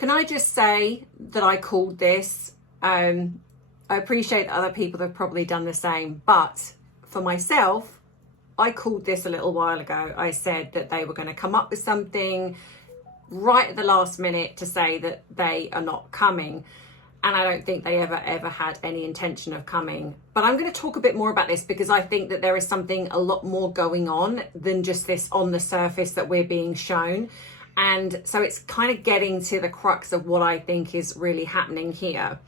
Can I just say that I called this? I appreciate that other people have probably done the same, but for myself, I called this a little while ago. I said that they were going to come up with something right at the last minute to say that they are not coming. And I don't think they ever had any intention of coming. But I'm going to talk a bit more about this because I think that there is something a lot more going on than just this on the surface that we're being shown. And so it's kind of getting to the crux of what I think is really happening here.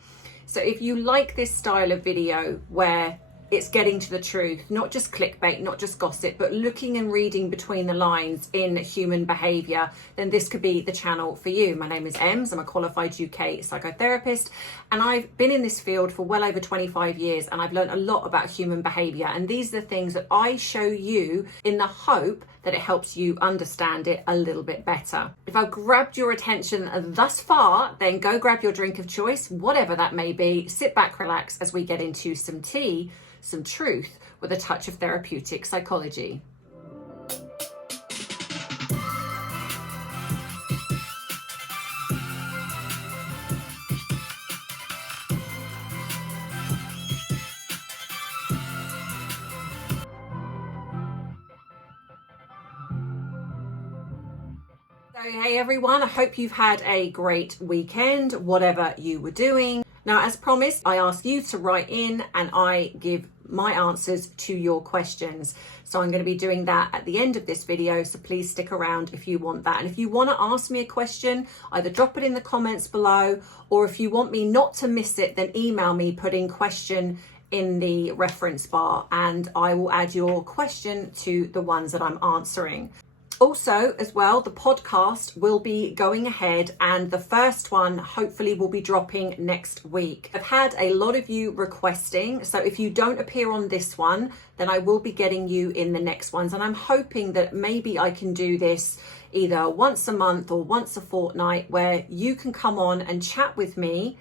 So if you like this style of video where it's getting to the truth, not just clickbait, not just gossip, but looking and reading between the lines in human behaviour, then this could be the channel for you. My name is Ems, I'm a qualified UK psychotherapist, and I've been in this field for well over 25 years, and I've learned a lot about human behaviour. And these are the things that I show you in the hope that it helps you understand it a little bit better. If I've grabbed your attention thus far, then go grab your drink of choice, whatever that may be. Sit back, relax as we get into some tea, some truth with a touch of therapeutic psychology. So hey everyone, I hope you've had a great weekend, whatever you were doing. Now, as promised, I ask you to write in and I give my answers to your questions. So I'm going to be doing that at the end of this video. So please stick around if you want that. And if you want to ask me a question, either drop it in the comments below, or if you want me not to miss it, then email me, put in question in the reference bar, and I will add your question to the ones that I'm answering. Also, as well, the podcast will be going ahead, and the first one hopefully will be dropping next week. I've had a lot of you requesting, so if you don't appear on this one, then I will be getting you in the next ones. And I'm hoping that maybe I can do this either once a month or once a fortnight, where you can come on and chat with me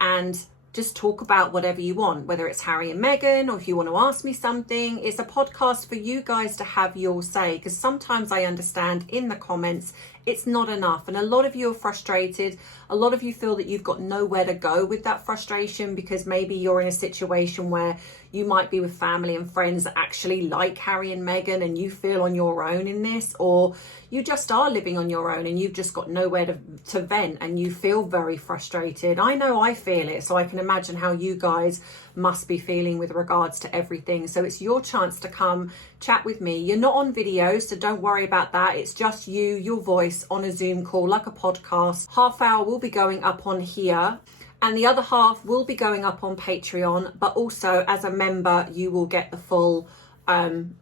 and just talk about whatever you want, whether it's Harry and Meghan, or if you want to ask me something. It's a podcast for you guys to have your say, because sometimes I understand in the comments it's not enough, and a lot of you are frustrated. A lot of you feel that you've got nowhere to go with that frustration, because maybe you're in a situation where you might be with family and friends that actually like Harry and Meghan, and you feel on your own in this, or you just are living on your own and you've just got nowhere to vent and you feel very frustrated. I know I feel it, so I can imagine how you guys must be feeling with regards to everything. So it's your chance to come chat with me. You're not on video, so don't worry about that. It's just you, your voice on a Zoom call, like a podcast. Half hour will be going up on here, and the other half will be going up on Patreon, but also as a member you will get the full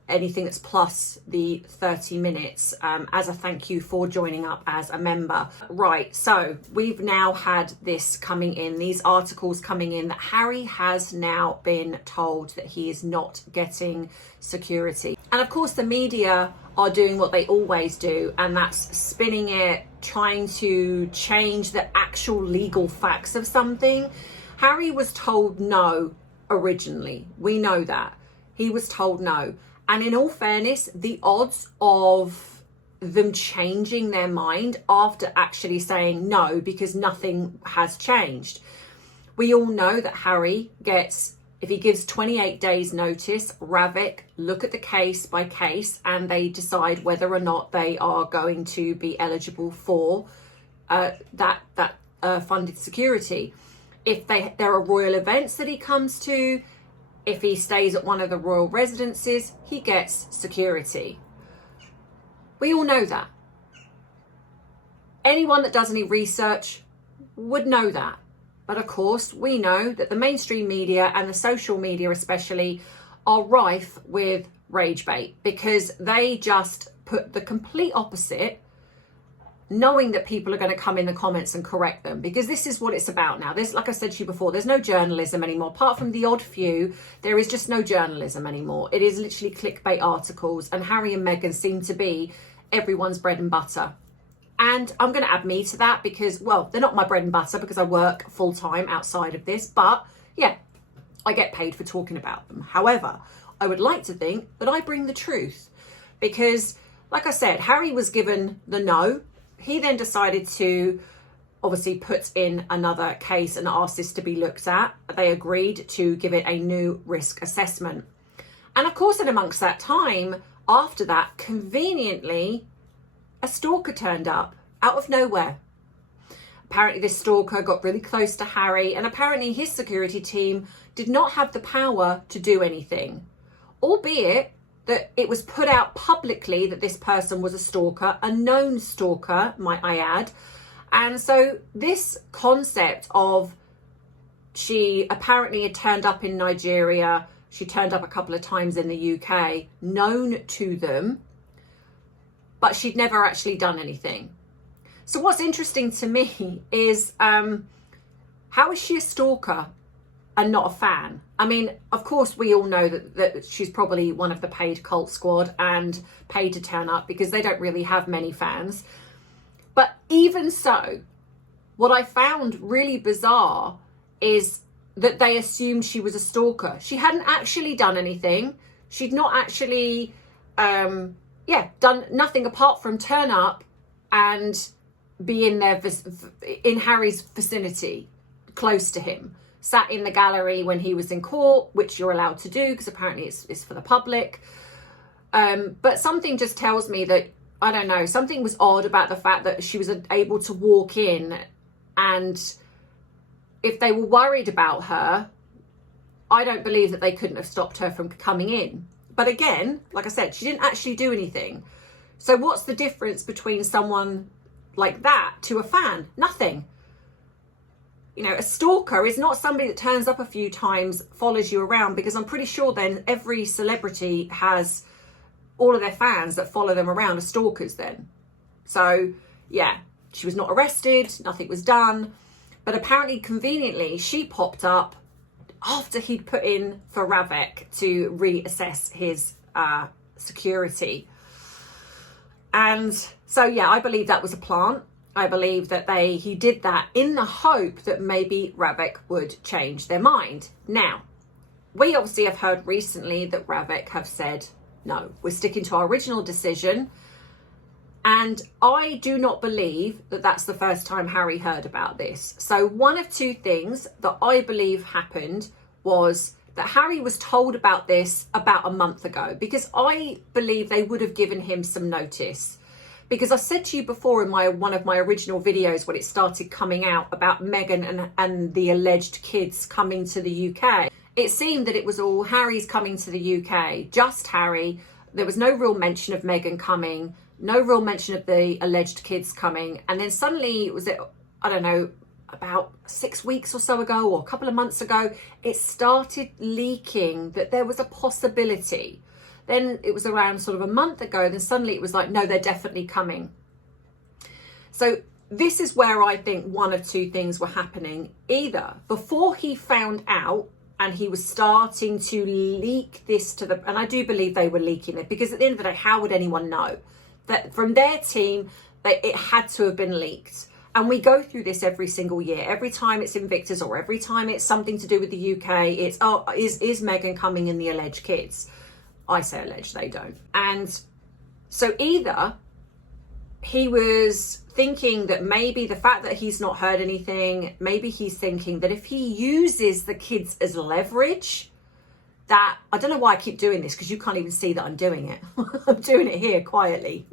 anything that's plus the 30 minutes as a thank you for joining up as a member. Right, so we've now had this coming in, these articles coming in, that Harry has now been told that he is not getting security. And of course the media are doing what they always do, and that's spinning it, trying to change the actual legal facts of something. Harry was told no originally, we know that. He was told no. And in all fairness, the odds of them changing their mind after actually saying no, because nothing has changed. We all know that Harry gets, if he gives 28 days notice, Ravik look at the case by case and they decide whether or not they are going to be eligible for that funded security. If there are royal events that he comes to, if he stays at one of the royal residences, he gets security. We all know that. Anyone that does any research would know that. But of course, we know that the mainstream media and the social media especially are rife with rage bait, because they just put the complete opposite, knowing that people are going to come in the comments and correct them, because this is what it's about now. There's, like I said to you before, there's no journalism anymore. Apart from the odd few, there is just no journalism anymore. It is literally clickbait articles, and Harry and Meghan seem to be everyone's bread and butter. And I'm going to add me to that because, well, they're not my bread and butter because I work full time outside of this, but yeah, I get paid for talking about them. However, I would like to think that I bring the truth, because like I said, Harry was given the no. He then decided to obviously put in another case and asked this to be looked at. They agreed to give it a new risk assessment. And of course, in amongst that time, after that, conveniently, a stalker turned up out of nowhere. Apparently this stalker got really close to Harry, and apparently his security team did not have the power to do anything, albeit that it was put out publicly that this person was a stalker, a known stalker, might I add. And so this concept of she apparently had turned up in Nigeria, she turned up a couple of times in the UK, known to them, but she'd never actually done anything. So what's interesting to me is how is she a stalker and not a fan? I mean, of course, we all know that she's probably one of the paid cult squad and paid to turn up because they don't really have many fans. But even so, what I found really bizarre is that they assumed she was a stalker. She hadn't actually done anything. She'd not actually, done nothing apart from turn up and be in Harry's vicinity, close to him. Sat in the gallery when he was in court, which you're allowed to do because apparently it's for the public. But something just tells me that, I don't know, something was odd about the fact that she was able to walk in, and if they were worried about her, I don't believe that they couldn't have stopped her from coming in. But again, like I said, she didn't actually do anything. So what's the difference between someone like that to a fan? Nothing. You know, a stalker is not somebody that turns up a few times, follows you around, because I'm pretty sure then every celebrity has all of their fans that follow them around are stalkers then. So yeah, she was not arrested, nothing was done. But apparently, conveniently, she popped up after he'd put in for Ravek to reassess his security. And so, yeah, I believe that was a plant. I believe that he did that in the hope that maybe Ravek would change their mind. Now, we obviously have heard recently that Ravek have said, no, we're sticking to our original decision. And I do not believe that that's the first time Harry heard about this. So one of two things that I believe happened was that Harry was told about this about a month ago, because I believe they would have given him some notice. Because I said to you before in one of my original videos when it started coming out about Meghan and the alleged kids coming to the UK, it seemed that it was all Harry's coming to the UK, just Harry. There was no real mention of Meghan coming, no real mention of the alleged kids coming. And then suddenly, I don't know, about 6 weeks or so ago, or a couple of months ago, it started leaking that there was a possibility. Then it was around sort of a month ago, then suddenly it was like, no, they're definitely coming. So this is where I think one of two things were happening. Either before he found out and he was starting to leak this to and I do believe they were leaking it, because at the end of the day, how would anyone know? That from their team, that it had to have been leaked. And we go through this every single year. Every time it's Invictus or every time it's something to do with the UK, it's, is Meghan coming in the alleged kids? I say alleged, they don't. And so either he was thinking that maybe the fact that he's not heard anything, maybe he's thinking that if he uses the kids as leverage, that, I don't know why I keep doing this because you can't even see that I'm doing it. I'm doing it here quietly.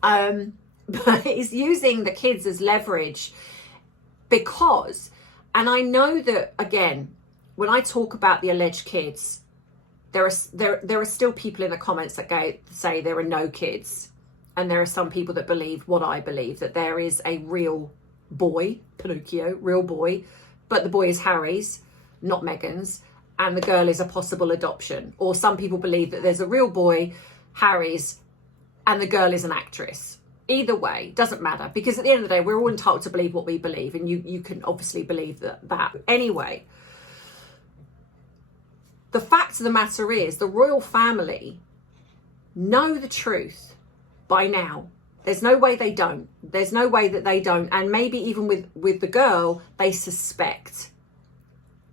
But he's using the kids as leverage because, and I know that, again, when I talk about the alleged kids, there are still people in the comments that say there are no kids. And there are some people that believe what I believe, that there is a real boy, Pinocchio, real boy, but the boy is Harry's, not Meghan's, and the girl is a possible adoption. Or some people believe that there's a real boy, Harry's, and the girl is an actress. Either way, doesn't matter, because at the end of the day, we're all entitled to believe what we believe, and you can obviously believe that. Anyway, the fact of the matter is the royal family know the truth by now. There's no way they don't. There's no way that they don't. And maybe even with the girl, they suspect.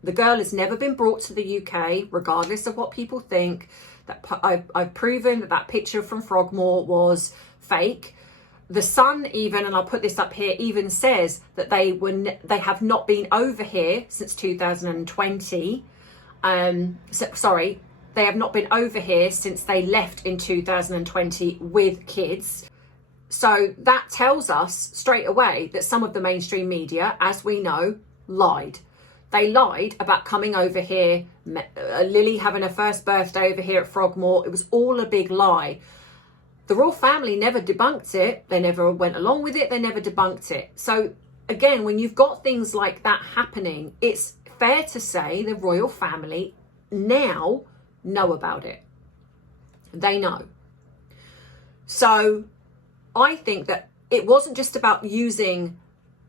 The girl has never been brought to the UK, regardless of what people think. That I've proven that picture from Frogmore was fake. The Sun even, and I'll put this up here, even says that they have not been over here since 2020. Sorry, they have not been over here since they left in 2020 with kids. So that tells us straight away that some of the mainstream media, as we know, lied. They lied about coming over here, Lily having her first birthday over here at Frogmore. It was all a big lie. The royal family never debunked it. They never went along with it. They never debunked it. So again, when you've got things like that happening, it's fair to say the royal family now know about it. They know. So I think that it wasn't just about using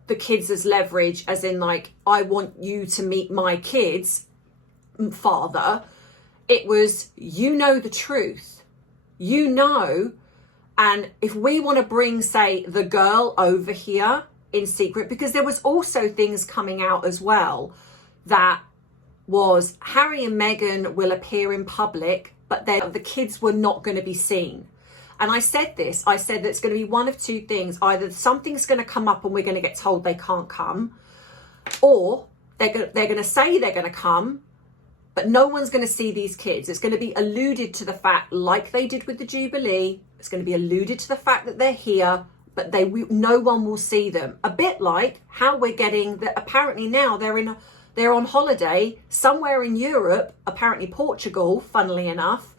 the kids as leverage, as in like, I want you to meet my kids, father. It was, you know the truth. You know. And if we want to bring, say, the girl over here in secret, because there was also things coming out as well that was Harry and Meghan will appear in public, but the kids were not going to be seen. And I said this, I said that it's going to be one of two things. Either something's going to come up and we're going to get told they can't come, or they're going to say they're going to come, but no one's going to see these kids. It's going to be alluded to the fact, like they did with the Jubilee, it's going to be alluded to the fact that they're here, but no one will see them. A bit like how we're getting that apparently now they're on holiday somewhere in Europe, apparently Portugal, funnily enough.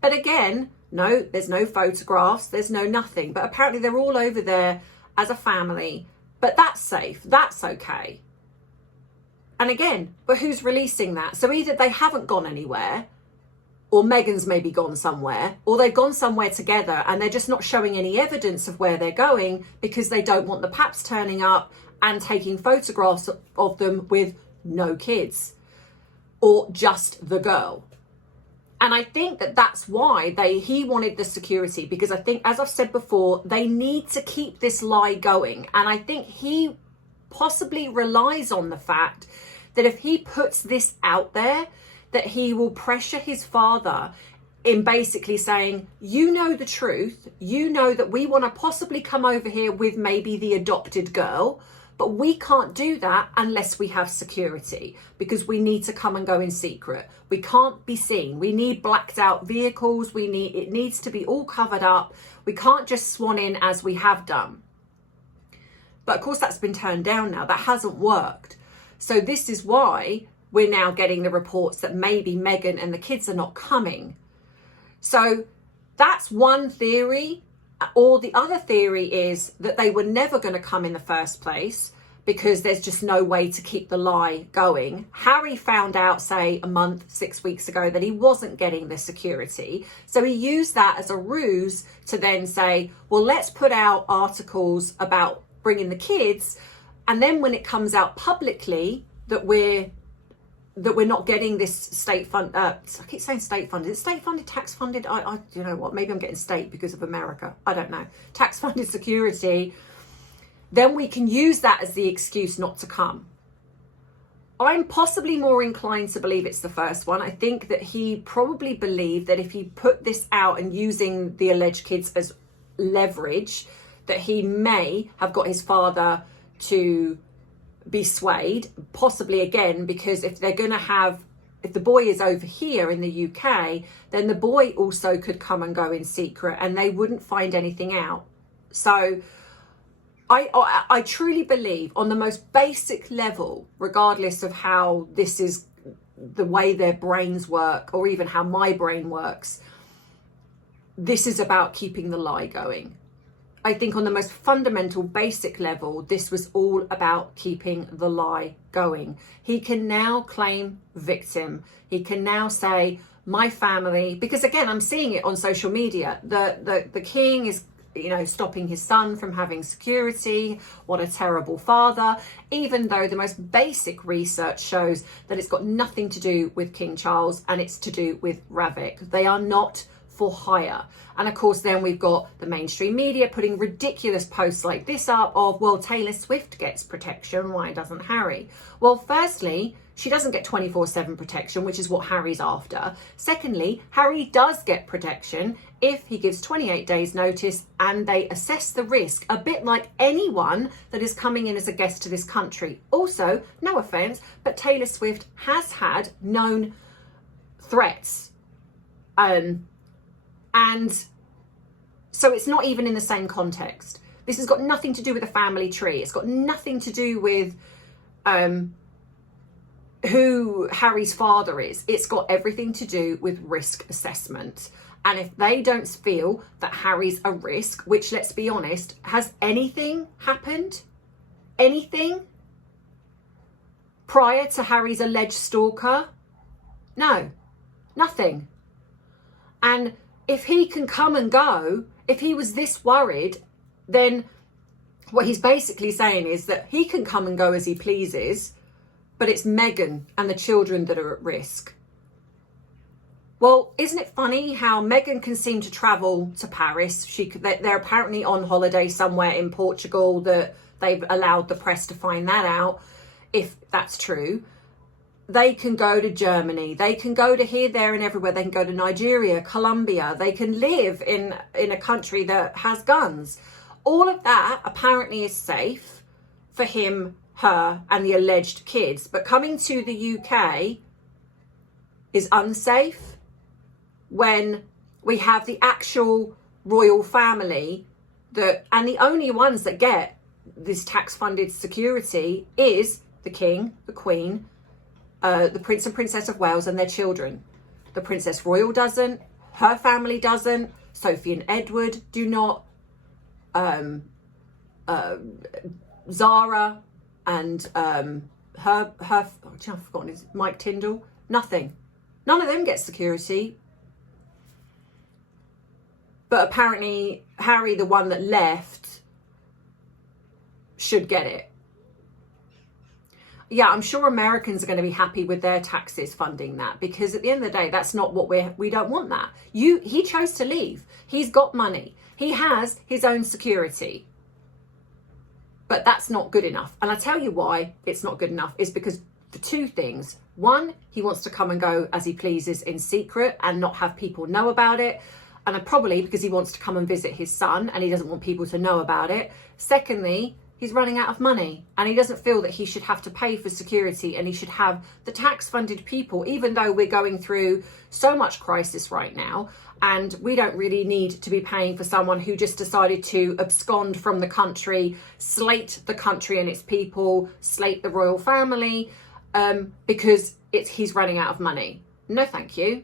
But again, no, there's no photographs, there's no nothing. But apparently they're all over there as a family. But that's safe, that's okay. And again, but who's releasing that? So either they haven't gone anywhere, or Meghan's maybe gone somewhere, or they've gone somewhere together and they're just not showing any evidence of where they're going because they don't want the paps turning up and taking photographs of them with no kids or just the girl. And I think that that's why he wanted the security, because I think, as I've said before, they need to keep this lie going. And I think he possibly relies on the fact that if he puts this out there, that he will pressure his father in basically saying, you know the truth, you know that we want to possibly come over here with maybe the adopted girl, but we can't do that unless we have security, because we need to come and go in secret. We can't be seen. We need blacked out vehicles. It needs to be all covered up. We can't just swan in as we have done. But of course that's been turned down now. That hasn't worked. So this is why we're now getting the reports that maybe Meghan and the kids are not coming. So that's one theory. Or the other theory is that they were never going to come in the first place because there's just no way to keep the lie going. Harry found out, say, a month, 6 weeks ago that he wasn't getting the security. So he used that as a ruse to then say, well, let's put out articles about bringing the kids. And then when it comes out publicly that we're not getting this state fund, I keep saying state funded. Is it state funded, tax funded? You know what, maybe I'm getting state because of America. I don't know. Tax funded security. Then we can use that as the excuse not to come. I'm possibly more inclined to believe it's the first one. I think that he probably believed that if he put this out and using the alleged kids as leverage, that he may have got his father to be swayed, possibly again, because if the boy is over here in the UK, then the boy also could come and go in secret and they wouldn't find anything out. So I truly believe, on the most basic level, regardless of how this is the way their brains work or even how my brain works, this is about keeping the lie going. I think on the most fundamental, basic level, this was all about keeping the lie going. He can now claim victim. He can now say, my family, because again, I'm seeing it on social media. The king is, stopping his son from having security. What a terrible father. Even though the most basic research shows that it's got nothing to do with King Charles and it's to do with Ravik. They are not for hire. And of course, then we've got the mainstream media putting ridiculous posts like this up of, well, Taylor Swift gets protection, why doesn't Harry? Well, firstly, she doesn't get 24/7 protection, which is what Harry's after. Secondly, Harry does get protection if he gives 28 days notice and they assess the risk, a bit like anyone that is coming in as a guest to this country. Also, no offense, but Taylor Swift has had known threats. And so it's not even in the same context. This has got nothing to do with the family tree. It's got nothing to do with who Harry's father is. It's got everything to do with risk assessment. And if they don't feel that Harry's a risk, which, let's be honest, has anything happened? Anything? Prior to Harry's alleged stalker? No, nothing. And if he can come and go, if he was this worried, then what he's basically saying is that he can come and go as he pleases, but it's Meghan and the children that are at risk. Well, isn't it funny how Meghan can seem to travel to Paris? They're apparently on holiday somewhere in Portugal, that they've allowed the press to find that out, if that's true. They can go to Germany. They can go to here, there and everywhere. They can go to Nigeria, Colombia. They can live in a country that has guns. All of that apparently is safe for him, her and the alleged kids. But coming to the UK is unsafe when we have the actual royal family and the only ones that get this tax-funded security is the King, the Queen, the Prince and Princess of Wales and their children. The Princess Royal doesn't, her family doesn't, Sophie and Edward do not, Zara and I've forgotten, is Mike Tyndall? Nothing. None of them get security. But apparently Harry, the one that left, should get it. Yeah, I'm sure Americans are going to be happy with their taxes funding that, because at the end of the day, that's not what we don't want that. He chose to leave. He's got money. He has his own security. But that's not good enough. And I tell you why it's not good enough is because for two things. One, he wants to come and go as he pleases in secret and not have people know about it. And probably because he wants to come and visit his son and he doesn't want people to know about it. Secondly, he's running out of money and he doesn't feel that he should have to pay for security, and he should have the tax-funded people, even though we're going through so much crisis right now, and we don't really need to be paying for someone who just decided to abscond from the country, slate the country and its people, slate the royal family, because he's running out of money. No, thank you.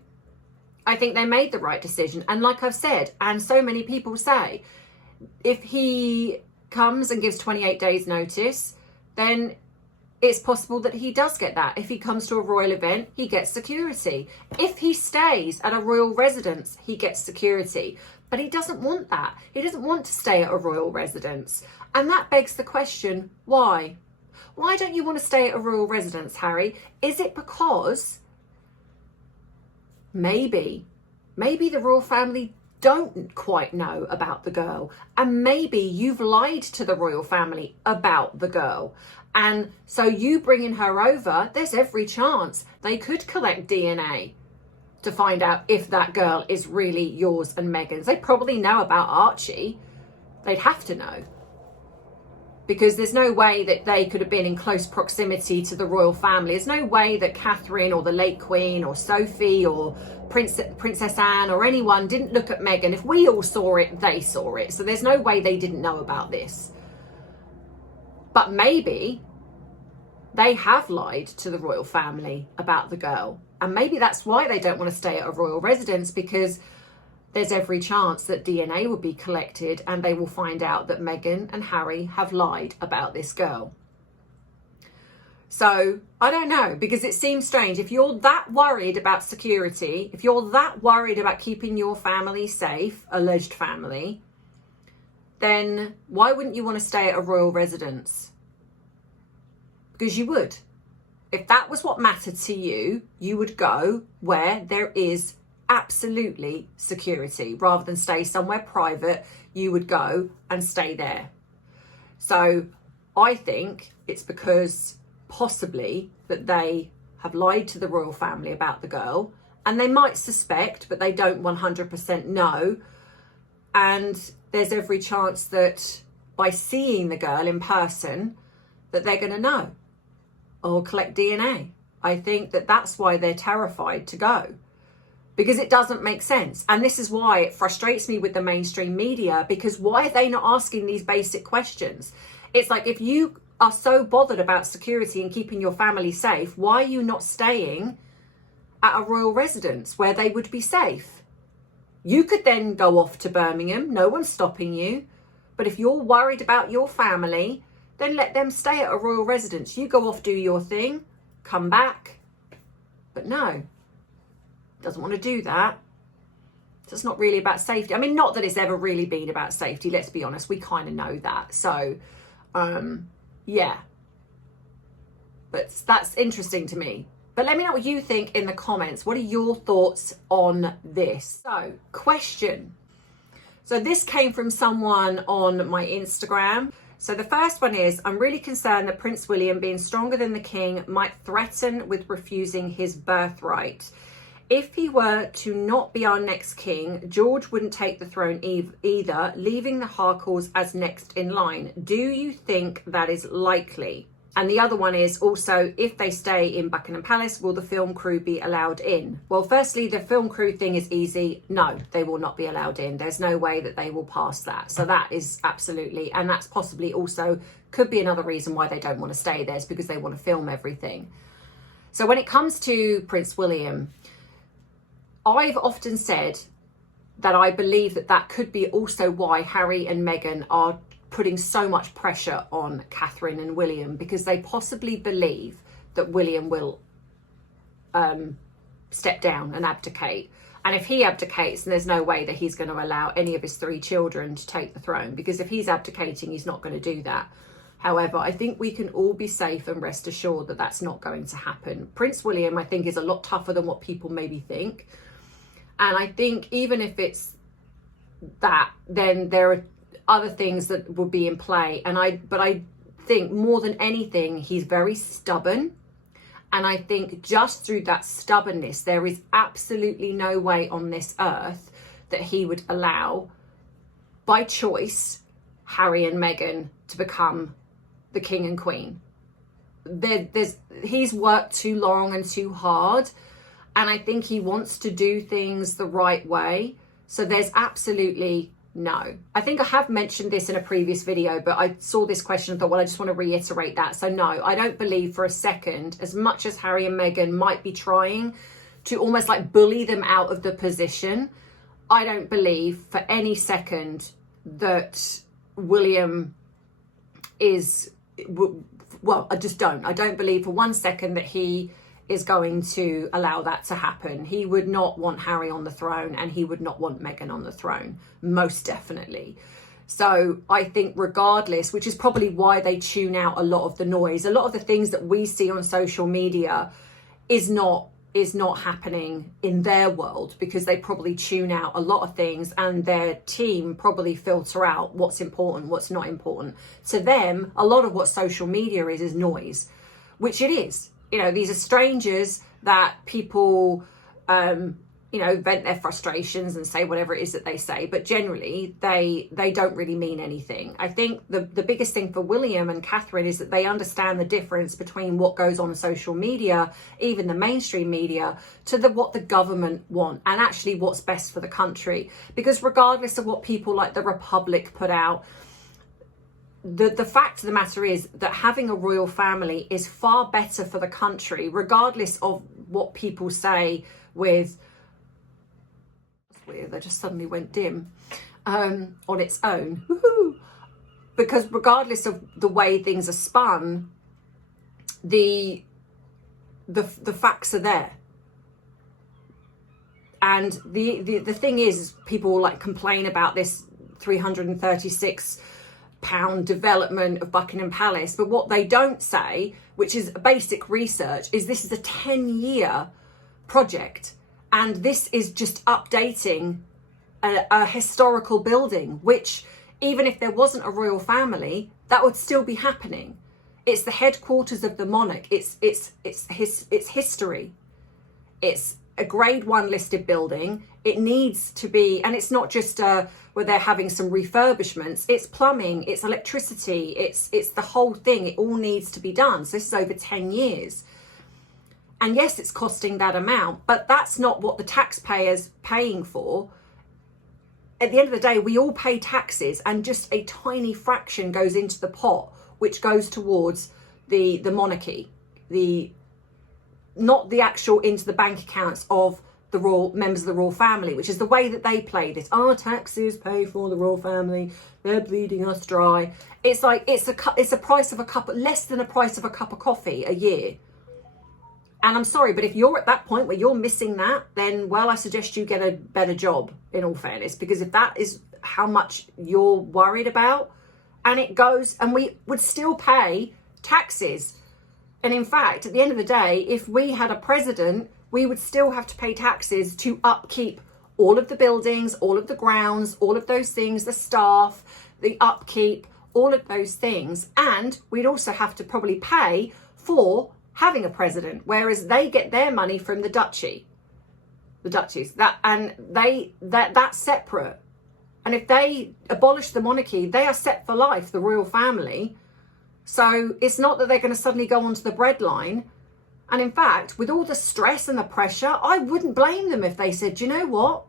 I think they made the right decision. And like I've said, and so many people say, if he comes and gives 28 days notice, then it's possible that he does get that. If he comes to a royal event, he gets security. If he stays at a royal residence, he gets security. But he doesn't want that. He doesn't want to stay at a royal residence. And that begs the question, why? Why don't you want to stay at a royal residence, Harry? Is it because maybe the royal family don't quite know about the girl, and maybe you've lied to the royal family about the girl, and so you bringing her over, there's every chance they could collect DNA to find out if that girl is really yours and Meghan's. They probably know about Archie. They'd have to know, because there's no way that they could have been in close proximity to the royal family. There's no way that Catherine or the late Queen or Sophie or Princess Anne or anyone didn't look at Meghan. If we all saw it, they saw it. So there's no way they didn't know about this. But maybe they have lied to the royal family about the girl. And maybe that's why they don't want to stay at a royal residence, because there's every chance that DNA will be collected and they will find out that Meghan and Harry have lied about this girl. So I don't know, because it seems strange. If you're that worried about security, if you're that worried about keeping your family safe, alleged family, then why wouldn't you want to stay at a royal residence? Because you would. If that was what mattered to you, you would go where there is absolutely security. Rather than stay somewhere private, you would go and stay there. So I think it's because possibly that they have lied to the royal family about the girl, and they might suspect, but they don't 100% know. And there's every chance that by seeing the girl in person, that they're going to know or collect DNA. I think that that's why they're terrified to go, because it doesn't make sense. And this is why it frustrates me with the mainstream media, because why are they not asking these basic questions? It's like, if you are so bothered about security and keeping your family safe, why are you not staying at a royal residence where they would be safe? You could then go off to Birmingham, no one's stopping you. But if you're worried about your family, then let them stay at a royal residence. You go off, do your thing, come back. But no, doesn't want to do that. So it's not really about safety. I mean, not that it's ever really been about safety, let's be honest. We kind of know that. So, yeah. But that's interesting to me. But let me know what you think in the comments. What are your thoughts on this? So, question. So this came from someone on my Instagram. So the first one is, I'm really concerned that Prince William, being stronger than the king, might threaten with refusing his birthright. If he were to not be our next king, George wouldn't take the throne either, leaving the Harcourts as next in line. Do you think that is likely? And the other one is also, if they stay in Buckingham Palace, will the film crew be allowed in? Well, firstly, the film crew thing is easy. No, they will not be allowed in. There's no way that they will pass that. So that is absolutely, and that's possibly also could be another reason why they don't want to stay there, is because they want to film everything. So when it comes to Prince William, I've often said that I believe that that could be also why Harry and Meghan are putting so much pressure on Catherine and William, because they possibly believe that William will step down and abdicate. And if he abdicates, then there's no way that he's going to allow any of his 3 children to take the throne, because if he's abdicating, he's not going to do that. However, I think we can all be safe and rest assured that that's not going to happen. Prince William, I think, is a lot tougher than what people maybe think. And I think even if it's that, then there are other things that would be in play. But I think more than anything, he's very stubborn. And I think just through that stubbornness, there is absolutely no way on this earth that he would allow, by choice, Harry and Meghan to become the king and queen. He's worked too long and too hard. And I think he wants to do things the right way. So there's absolutely no. I think I have mentioned this in a previous video, but I saw this question and thought, well, I just want to reiterate that. So no, I don't believe for a second, as much as Harry and Meghan might be trying to almost like bully them out of the position, I don't believe for any second that William is, well, I just don't. I don't believe for 1 second that he is going to allow that to happen. He would not want Harry on the throne, and he would not want Meghan on the throne, most definitely. So I think regardless, which is probably why they tune out a lot of the noise, a lot of the things that we see on social media is not happening in their world, because they probably tune out a lot of things, and their team probably filter out what's important, what's not important. To them, a lot of what social media is noise, which it is. You know, these are strangers that people, you know, vent their frustrations and say whatever it is that they say. But generally, they don't really mean anything. I think the biggest thing for William and Catherine is that they understand the difference between what goes on social media, even the mainstream media, to what the government want, and actually what's best for the country. Because regardless of what people like the Republic put out, the fact of the matter is that having a royal family is far better for the country, regardless of what people say with, that's weird, they just suddenly went dim, on its own. Woohoo! Because regardless of the way things are spun, the facts are there. And the thing is, people like complain about this 336 pound development of Buckingham Palace, but what they don't say, which is basic research, is this is a 10-year project, and this is just updating a historical building, which even if there wasn't a royal family, that would still be happening. It's the headquarters of the monarch. It's history. It's a grade 1 listed building. It needs to be, and it's not just where they're having some refurbishments. It's plumbing, it's electricity, it's the whole thing. It all needs to be done. So this is over 10 years. And yes, it's costing that amount, but that's not what the taxpayer's paying for. At the end of the day, we all pay taxes, and just a tiny fraction goes into the pot, which goes towards the monarchy, not the actual into the bank accounts of the royal members of the royal family, which is the way that they play this. Our taxes pay for the royal family. They're bleeding us dry. It's like it's a price of a cup, less than a price of a cup of coffee a year. And I'm sorry, but if you're at that point where you're missing that, then, well, I suggest you get a better job, in all fairness, because if that is how much you're worried about, and it goes, and we would still pay taxes. And in fact, at the end of the day, if we had a president, we would still have to pay taxes to upkeep all of the buildings, all of the grounds, all of those things, the staff, the upkeep, all of those things. And we'd also have to probably pay for having a president, whereas they get their money from the duchies, that's separate. And if they abolish the monarchy, they are set for life, the royal family. So it's not that they're going to suddenly go onto the breadline. And in fact, with all the stress and the pressure, I wouldn't blame them if they said, you know what,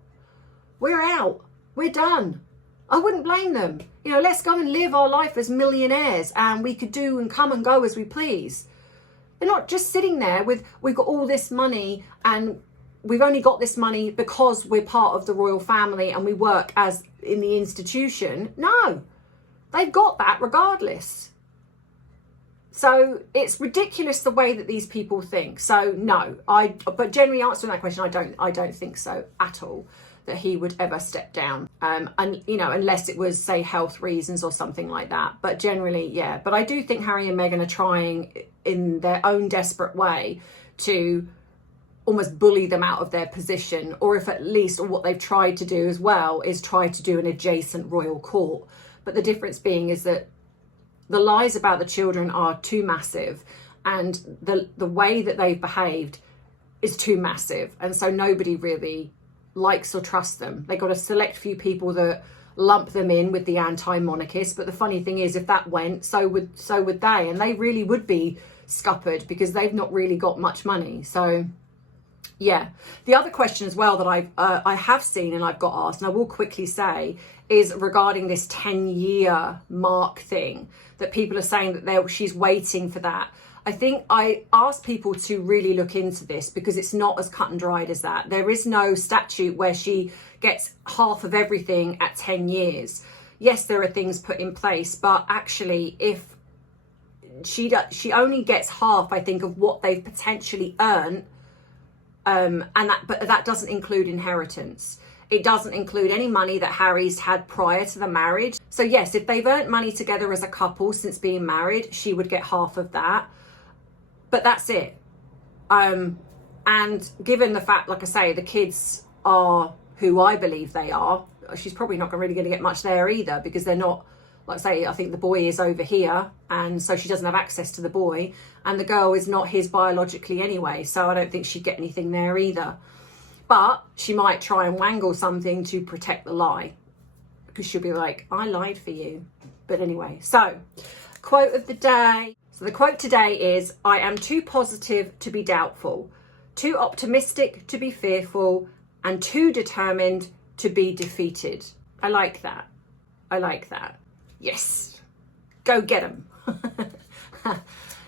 we're out, we're done. I wouldn't blame them. You know, let's go and live our life as millionaires, and we could do and come and go as we please. They're not just sitting there with, we've got all this money, and we've only got this money because we're part of the royal family and we work as in the institution. No, they've got that regardless. So it's ridiculous the way that these people think. So no, but generally answering that question, I don't think so at all, that he would ever step down. And you know, unless it was, say, health reasons or something like that. But generally, yeah. But I do think Harry and Meghan are trying in their own desperate way to almost bully them out of their position, or if at least, or what they've tried to do as well is try to do an adjacent royal court. But the difference being is that the lies about the children are too massive, and the way that they've behaved is too massive, and so nobody really likes or trusts them. They got a select few people that lump them in with the anti-monarchists, but the funny thing is, if that went, so would they, and they really would be scuppered because they've not really got much money. So yeah. The other question as well that I have seen and I've got asked, and I will quickly say, is regarding this 10-year mark thing, that people are saying that she's waiting for that. I think I asked people to really look into this, because it's not as cut and dried as that. There is no statute where she gets half of everything at 10 years. Yes, there are things put in place, but actually, if she only gets half, I think, of what they've potentially earned, but that doesn't include inheritance. It doesn't include any money that Harry's had prior to the marriage. So yes, if they've earned money together as a couple since being married, she would get half of that. But that's it. And given the fact, like I say, the kids are who I believe they are, she's probably not really going to get much there either, because they're not, like I say, I think the boy is over here, and so she doesn't have access to the boy, and the girl is not his biologically anyway, so I don't think she'd get anything there either. But she might try and wangle something to protect the lie, because she'll be like, I lied for you. But anyway, so quote of the day. So the quote today is, I am too positive to be doubtful, too optimistic to be fearful, and too determined to be defeated. I like that. I like that. Yes. Go get them.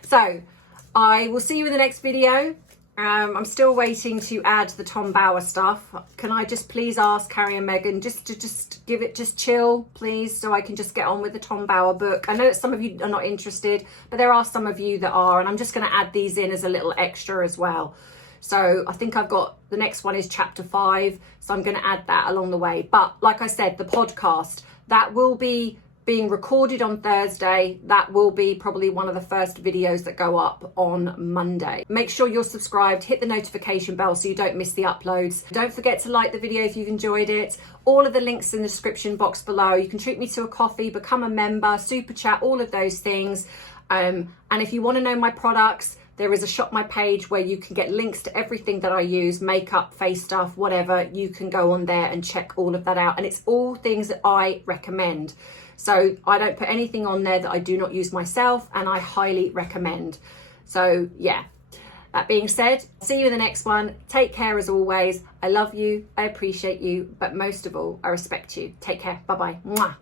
So I will see you in the next video. I'm still waiting to add the Tom Bower stuff. Can I just please ask Harry and Meghan just chill, please, so I can just get on with the Tom Bower book. I know that some of you are not interested, but there are some of you that are, and I'm just going to add these in as a little extra as well. So I think I've got, the next one is chapter 5, so I'm going to add that along the way. But like I said, the podcast, that will be being recorded on Thursday. That will be probably one of the first videos that go up on Monday. Make sure you're subscribed, hit the notification bell so you don't miss the uploads. Don't forget to like the video if you've enjoyed it. All of the links in the description box below. You can treat me to a coffee, become a member, super chat, all of those things. And if you want to know my products, there is a ShopMy page where you can get links to everything that I use, makeup, face stuff, whatever. You can go on there and check all of that out. And it's all things that I recommend. So I don't put anything on there that I do not use myself, and I highly recommend. So yeah, that being said, see you in the next one. Take care as always. I love you, I appreciate you, but most of all, I respect you. Take care. Bye-bye. Mwah.